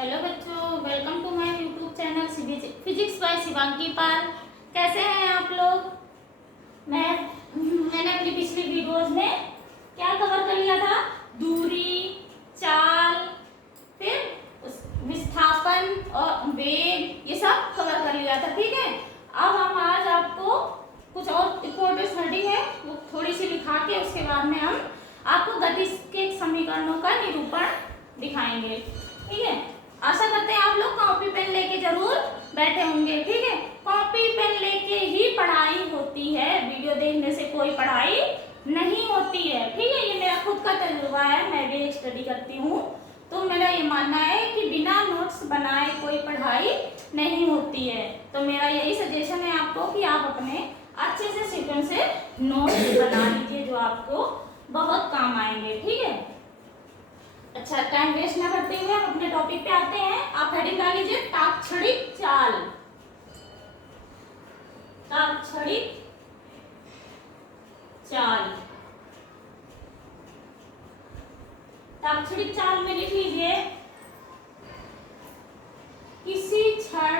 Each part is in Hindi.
हेलो बच्चों, welcome to my YouTube channel physics by Shivangi Pal. कैसे हैं आप लोग? मैंने अपनी पिछली वीडियोज में क्या कवर कर लिया था? दूरी, चाल, फिर विस्थापन और वेग, ये सब कवर कर लिया था। ठीक है, अब हम आज आपको कुछ और इम्पोर्टेंट हेडिंग है वो थोड़ी सी लिखा के उसके बाद में हम आपको गतिज के समीकरणों का निरूपण दिखाएंगे। ठीक है, आशा करते हैं आप लोग कॉपी पेन लेके जरूर बैठे होंगे। ठीक है, कॉपी पेन लेके ही पढ़ाई होती है, वीडियो देखने से कोई पढ़ाई नहीं होती है। ठीक है, ये मेरा खुद का तजुर्बा है, मैं भी स्टडी करती हूँ, तो मेरा ये मानना है कि बिना नोट्स बनाए कोई पढ़ाई नहीं होती है। तो मेरा यही सजेशन है आपको कि आप अपने अच्छे से सीक्वेंस से नोट्स बना लीजिए जो आपको बहुत काम आएंगे। ठीक है, अच्छा, टाइम वेस्ट ना करते हुए हम अपने टॉपिक पे आते हैं। आप हेडिंग डाल लीजिए ताक्षणिक चाल। ताक्षणिक चाल, ताक्षणिक चाल में लिख लीजिए किसी क्षण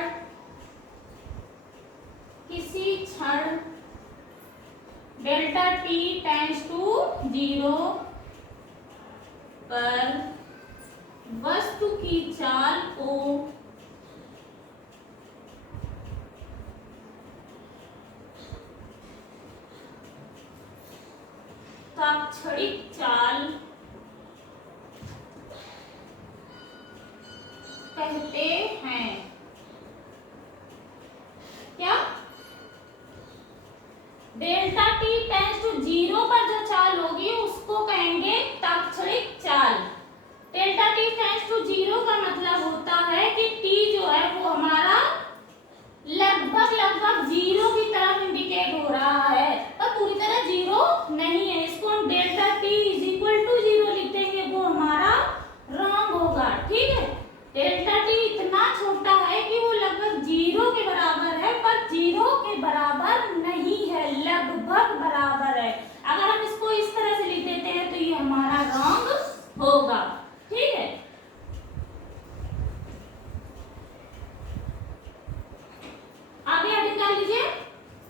डेल्टा टी टेंड्स टू 0 पर वस्तु की चाल को ताक्षणिक चाल कहते हैं। क्या? डेल्टा टी टेंड्स टू 0 पर जो चाल होगी उसको कहेंगे ताक्षणिक चाल। डेल्टा टी टेंड्स टू 0 का मतलब होता है कि टी जो है वो हमारा लगभग 0 की तरफ इंडिकेट हो रहा है, पर पूरी तरह 0 नहीं है। इसको हम delta T is equal to 0 लिख देंगे, वो हमारा रॉन्ग होगा। ठीक है, डेल्टा टी इतना छोटा है कि वो लगभग 0 के बराबर है, पर 0 के बराबर नहीं है, लगभग बराबर है। अगर हम इसको इस तरह से लिख देते हैं तो ये हमारा रॉन्ग होगा। ठीक है, आगे हेडिंग डाल लीजिए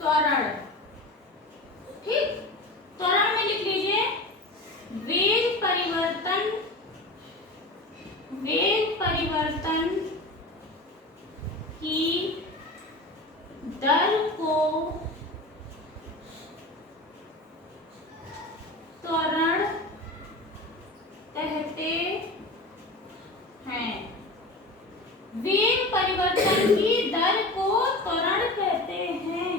त्वरण। ठीक, त्वरण में लिख लीजिए वेग परिवर्तन की दर को त्वरण कहते हैं। वेग परिवर्तन की दर को त्वरण कहते हैं।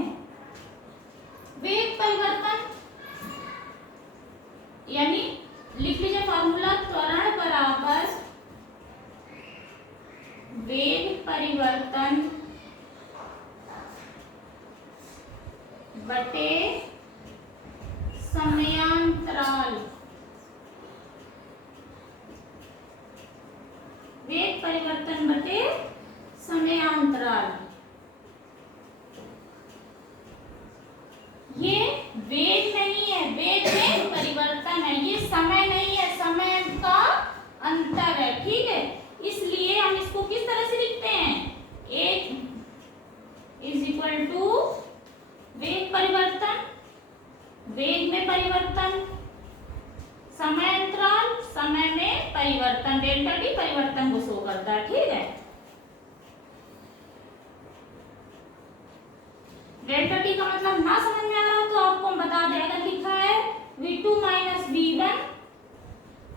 वेग परिवर्तन यानी लिख लीजिए फॉर्मूला, त्वरण बराबर वेग परिवर्तन बटे समयांतराल। वेग परिवर्तन बटे समयांतराल। ये वेग नहीं है, वेग में परिवर्तन है, ये समय नहीं है, समय का अंतर है। ठीक है, इसलिए हम इसको किस तरह से लिखते हैं? एक इज इक्वल टू वेग परिवर्तन, वेग में परिवर्तन, समय अंतराल, समय में परिवर्तन, डेल्टा टी परिवर्तन को शो करता है। ठीक है, डेल्टा टी का मतलब ना समझ में आ रहा हो तो आपको हम बता दें। अगर लिखा है v2 माइनस v1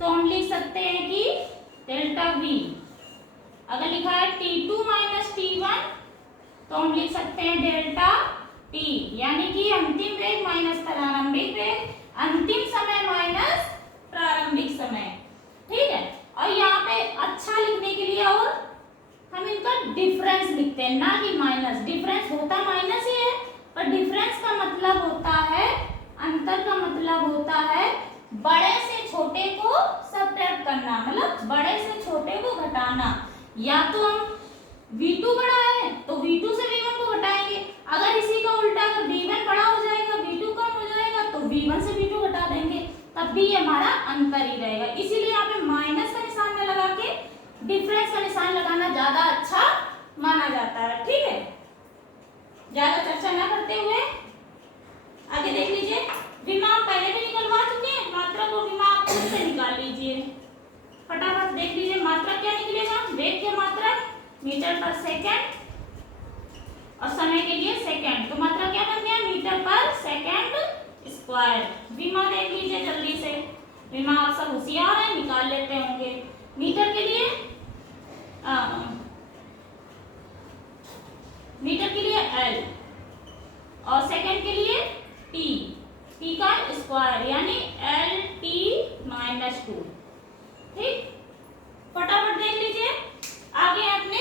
तो हम लिख सकते हैं कि डेल्टा v। अगर लिखा है t2 माइनस t1 तो हम लिख सकते हैं डेल्टा t, यानी कि अंतिम वेग माइनस प्रारंभिक वेग, अंतिम समय माइनस प्रारंभिक समय। ठीक है, और यहाँ पे अच्छा लिखने के लिए और हम इनका डिफरेंस लिखते हैं, ना कि माइनस। डिफरेंस होता माइनस ही है, पर डिफरेंस का मतलब होता है, अंतर का मतलब होता है बड़े से छोटे को सबट्रैक्ट करना, मतलब बड़े से छोटे को घटाना। या तो हम v2 बड़ा है तो v2 से v1 को घटाएंगे, अगर इसी का उल्टा अगर v1 बड़ा हो जाएगा v2 कम हो जाएगा तो v1 से v2 घटा देंगे, तब भी हमारा अंतर ही रहेगा। इसीलिए यहाँ पे माइनस का निशान में लगा के डिफरेंस का निशान लगाना ज्यादा अच्छा माना जाता है। ठीक है, ज्यादा चर्चा न करते हुए आगे देख लीजिए। विमा पहले भी निकलवा चुके हैं, मात्रा को विमा आप खुद से निकाल लीजिए। फटाफट देख लीजिए मात्रा क्या निकलेगा। वेग की मात्रा मीटर पर सेकेंड और समय के लिए सेकेंड, तो मात्रा क्या बन गया, मीटर पर सेकेंड स्क्वायर। विमा देख लीजिए जल्दी से, विमा आप सब होशियार हैं, निकाल लेते होंगे। मीटर के लिए L और सेकेंड के लिए T का स्क्वायर यानी LT-2। ठीक, फटाफट देख लीजिए। आगे अपने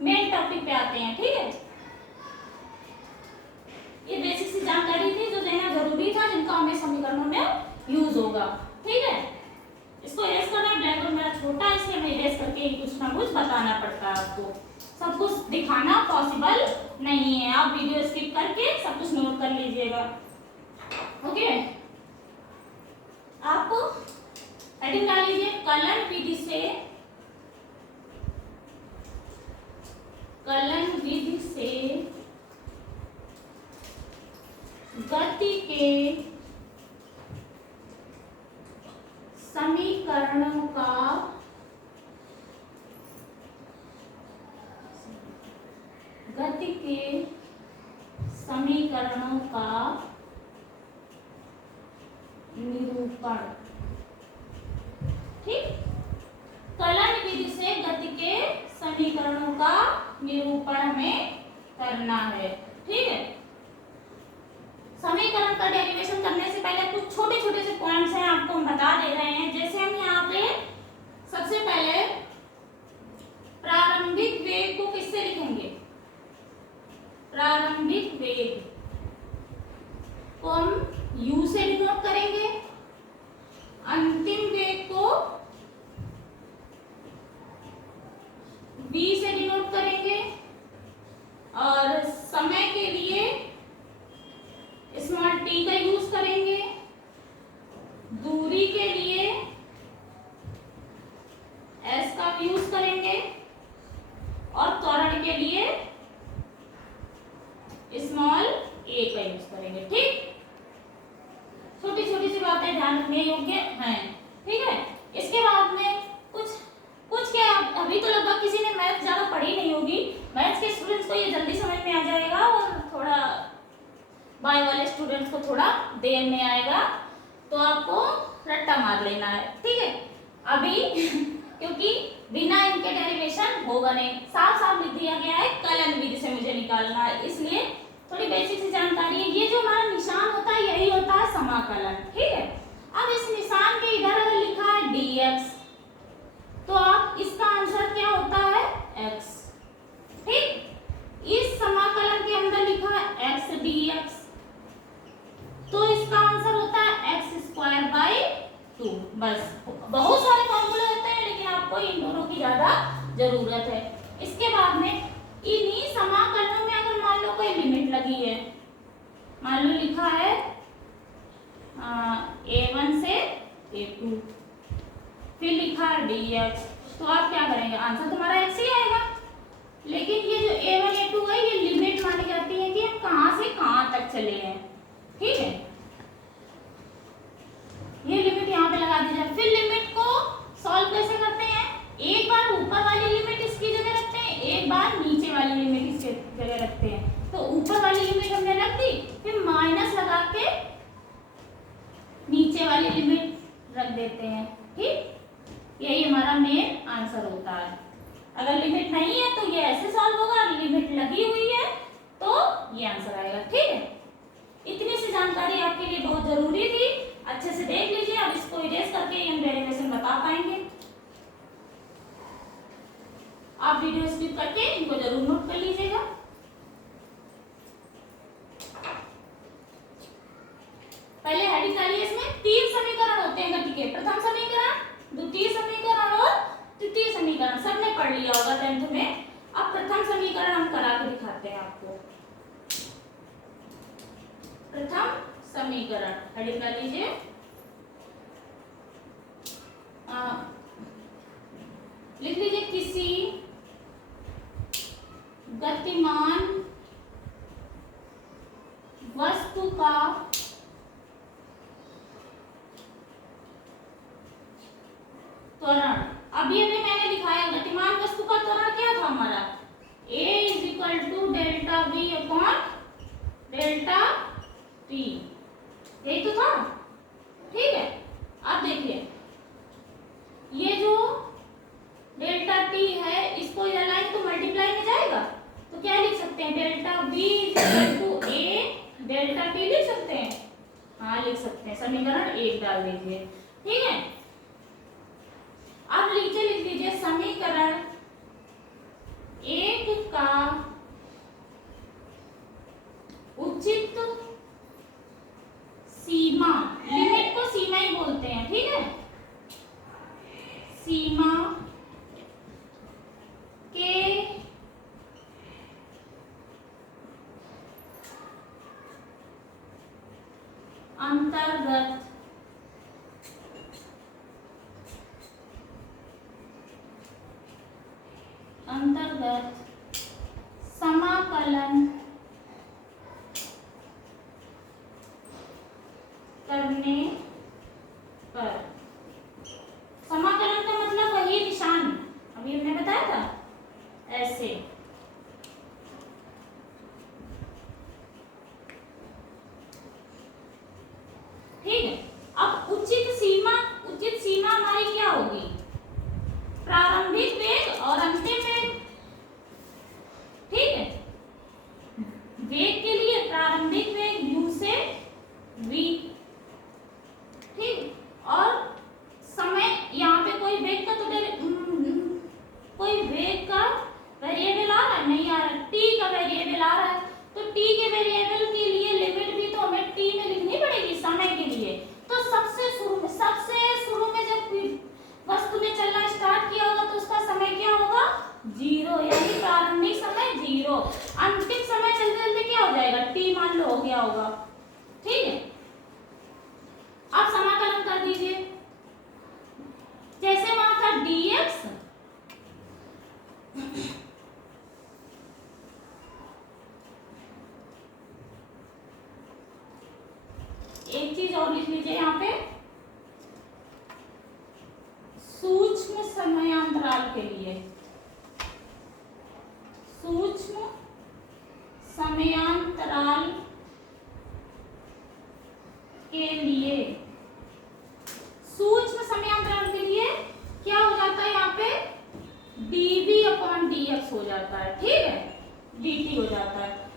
मेन टॉपिक पे आते हैं। ठीक है, ये बेसिक सी जानकारी थी जो देना जरूरी था, जिनका हमें समीकरणों में यूज होगा। ठीक है, इसको इरेज करना, ब्लैक बोर्ड मेरा छोटा है इसलिए मैं इरेज करके कुछ ना कुछ बताना पड़ता है आपको। सब कुछ दिखाना पॉसिबल नहीं है, आप वीडियो स्किप करके सब कुछ नोट कर लीजिएगा। ओके, आपको हेडिंग डाल लीजिए, कलन विधि से गति के समीकरणों का निरूपण। ठीक, कलन विधि से गति के समीकरणों का निरूपण हमें करना है। ठीक है, समीकरण का डेरिवेशन करने से पहले कुछ छोटे छोटे से पॉइंट्स हैं, आपको हम बता दे रहे हैं। जैसे हम यहाँ पे सबसे पहले प्रारंभिक वेग को किससे लिखेंगे, प्रारंभिक वेग को हम u से डिनोट करेंगे, अंतिम वेग को v से डिनोट करेंगे और समय के लिए स्मॉल t का यूज करेंगे, दूरी के लिए s का यूज करेंगे और त्वरण के लिए स्मॉल a का यूज करेंगे। ठीक, छोटी छोटी सी बातें ध्यान रखने योग्य हैं। ठीक है, इसके बाद में कुछ क्या, अभी तो लगभग किसी ने मैथ ज्यादा पढ़ी नहीं होगी, मैथ्स के स्टूडेंट्स को ये जल्दी समझ में आ जाएगा और थोड़ा बायो वाले स्टूडेंट्स को थोड़ा देर में आएगा, तो आपको रट्टा मार लेना है। ठीक है, अभी क्योंकि बिना इनके डेरिवेशन होगा नहीं, साफ साफ लिख दिया गया है कलन विधि से मुझे निकालना है, इसलिए थोड़ी बेसिक सी जानकारी है। ये जो हमारा निशान होता है यही होता है समाकलन। ठीक है, अब इस निशान के इधर अगर लिखा है dx तो आप इसका आंसर क्या होता है x। ठीक, इस समाकलन के अंदर लिखा है x dx तो इसका आंसर होता है x²/2। बस, बहुत सारे फॉर्मूले होते हैं लेकिन आपको इन दोनों की ज्यादा जरूरत है। इसके बाद में इन्हीं समाकलनों में अगर मान लो कोई लिमिट लगी है, मान लो लिखा है a1 से a2, फिर लिखा है dx, तो आप क्या करेंगे, आंसर तुम्हारा x ही आएगा। लेकिन ये जो a1 a2 है ये लिमिट मानी जाती है कि हम कहां से कहां तक चले हैं। ठीक है, ये लिमिट यहाँ पे लगा दी जाए। फिर लिमिट को सॉल्व कैसे करते हैं, एक बार ऊपर वाली लिमिट इसकी जगह रखते हैं, एक बार नीचे वाली लिमिट इसकी जगह रखते हैं। तो ऊपर वाली लिमिट हमने रख दी, फिर माइनस लगा के नीचे वाली लिमिट रख देते हैं। ठीक, यही हमारा मेन आंसर होता है। अगर लिमिट नहीं है तो ये ऐसे सॉल्व होगा, लिमिट लगी हुई है तो ये आंसर आएगा। ठीक है, इतनी सी जानकारी आपके लिए बहुत जरूरी थी, अच्छे से देख लीजिए। अब इसको इरेज करके हम डेरिवेशन बता पाएंगे। आप वीडियो स्किप करके इनको जरूर नोट कर लीजिएगा। पहले हेडिंग डालिए, इसमें 3 समीकरण होते हैं गति के, प्रथम समीकरण, द्वितीय समीकरण और तृतीय समीकरण, सबने पढ़ लिया होगा 10th में। अब प्रथम समीकरण हम करा के दिखाते हैं आपको। प्रथम समीकरण हेडिंग कर लीजिए, लिख लीजिए किसी गतिमान वस्तु का त्वरण। अभी अभी मैंने लिखाया गतिमान वस्तु का त्वरण क्या था हमारा, a is equal to delta v upon delta t, यही तो था। ठीक है, अब देखिए ये जो डेल्टा t है इसको इधर लाइन तो मल्टीप्लाई में जाएगा, तो क्या लिख सकते हैं, delta v is equal to a delta t लिख सकते हैं। हाँ लिख सकते हैं, समीकरण 1 डाल दीजिए। ठीक है, अब नीचे लिख लीजिए समीकरण 1 का उचित सीमा, लिमिट को सीमा ही बोलते हैं। ठीक है, सीमा के अंतर्गत समाकलन करने पर, समाकलन का मतलब वही निशान अभी हमने बताया था, ऐसे ठीक है। अब उचित सीमा हमारी क्या होगी, प्रारंभिक वेग और अंतिम वेग। ठीक है, वेग के लिए प्रारंभिक वेग u से v, ठीक, और समय यहाँ पे कोई वेग का तो कोई वेग का वेरिएबल आ रहा है, नहीं आ रहा, t का वेरिएबल आ रहा है, तो t के वेरिएबल के लिए लिमिट भी तो हमें t में लिखनी पड़ेगी समय के लिए। तो सबसे शुरू में जब वस्तु ने चलना स्टार्ट किया होगा तो उसका समय क्या होगा, 0, यानी प्रारंभिक समय 0, अंतिम समय चलते चलते क्या हो जाएगा, t मान लो हो गया होगा। ठीक है, अब समाकलन कर दीजिए, जैसे वहां था dx, एक चीज और लिख लीजिए यहाँ पे, सूक्ष्म समयांतराल के लिए, सूक्ष्म समयांतराल के लिए, सूक्ष्म समयांतराल के लिए क्या हो जाता है यहाँ पे, dv अपॉन dx हो जाता है। ठीक है, dt हो जाता है।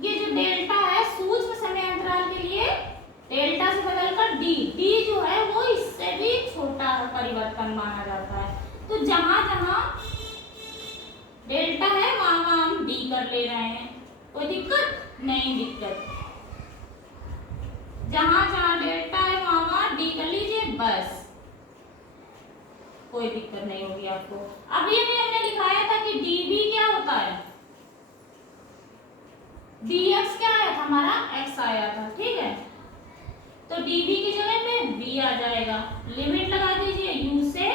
ये जो डेल्टा है सूक्ष्म समयांतराल के लिए डेल्टा से बदलकर d जो है वो इससे भी छोटा परिवर्तन माना जाता है। तो जहां जहां डेल्टा है वहां वहां हम d कर ले रहे हैं, कोई दिक्कत नहीं, दिक्कत जहां जहां डेल्टा है वहां वहां d कर लीजिए, बस कोई दिक्कत नहीं होगी आपको। अभी अभी हमने दिखाया था कि dv क्या होता है, dx क्या आया था हमारा, x आया था। ठीक है, तो dv की जगह पे v आ जाएगा, लिमिट लगा दीजिए u से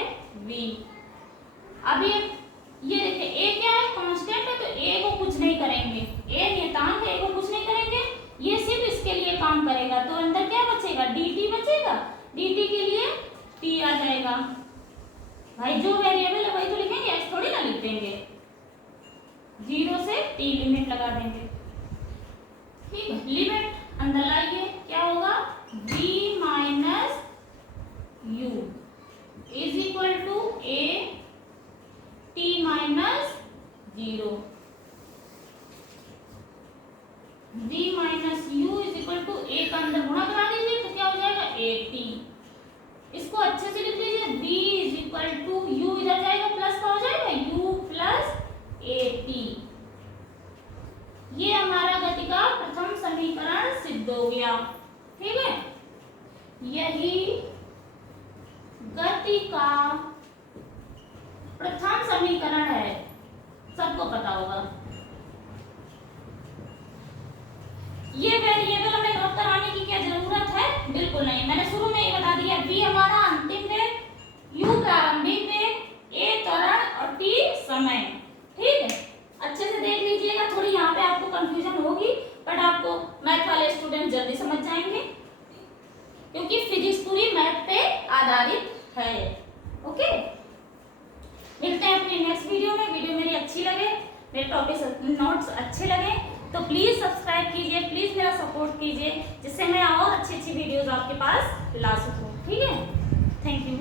v। अभी ये देखिए a क्या है, कांस्टेंट है, तो a को कुछ नहीं करेंगे, a नियतांक है, a को कुछ नहीं करेंगे, ये सिर्फ इसके लिए काम करेगा, तो अंदर क्या बचेगा, dt बचेगा, dt के लिए t आ जाएगा। भाई जो वेरिएबल है वही तो लिखेंगे, x थोड़ी ना लिख देंगे, 0 से t लिमिट लगा देंगे। ठीक है, लिमिट अंदर लाइए, क्या होगा, v minus u is equal to a t minus 0, v minus u is equal to a का अंदर गुणा करा दीजिए तो क्या हो जाएगा, at। इसको अच्छे से लिख लीजिए, v is equal to u, इधर जाएगा प्लस का हो जाएगा u प्लस at। ये हमारा गति का प्रथम समीकरण सिद्ध हो गया। ठीक है, यही गति का प्रथम समीकरण है, सबको पता होगा। ये वेरिएबल हमें नोट कराने की क्या जरूरत है, बिल्कुल नहीं, मैंने शुरू में ही बता दिया, v हमारा अंतिम वेग, u प्रारंभिक वेग, a त्वरण समय। ठीक है, अच्छे से देख लीजिएगा, थोड़ी यहाँ पे आपको कंफ्यूजन होगी बट आपको मैथ वाले स्टूडेंट जल्दी समझ जाएंगे क्योंकि फिजिक्स पूरी मैथ पे आधारित है। ओके, मिलते हैं अपने नेक्स्ट वीडियो में। वीडियो मेरी अच्छी लगे, मेरे टॉपिक नोट्स अच्छे लगे तो प्लीज़ सब्सक्राइब कीजिए, प्लीज़ मेरा सपोर्ट कीजिए जिससे मैं और अच्छी अच्छी वीडियोज़ आपके पास ला सकूँ। ठीक है, थैंक यू।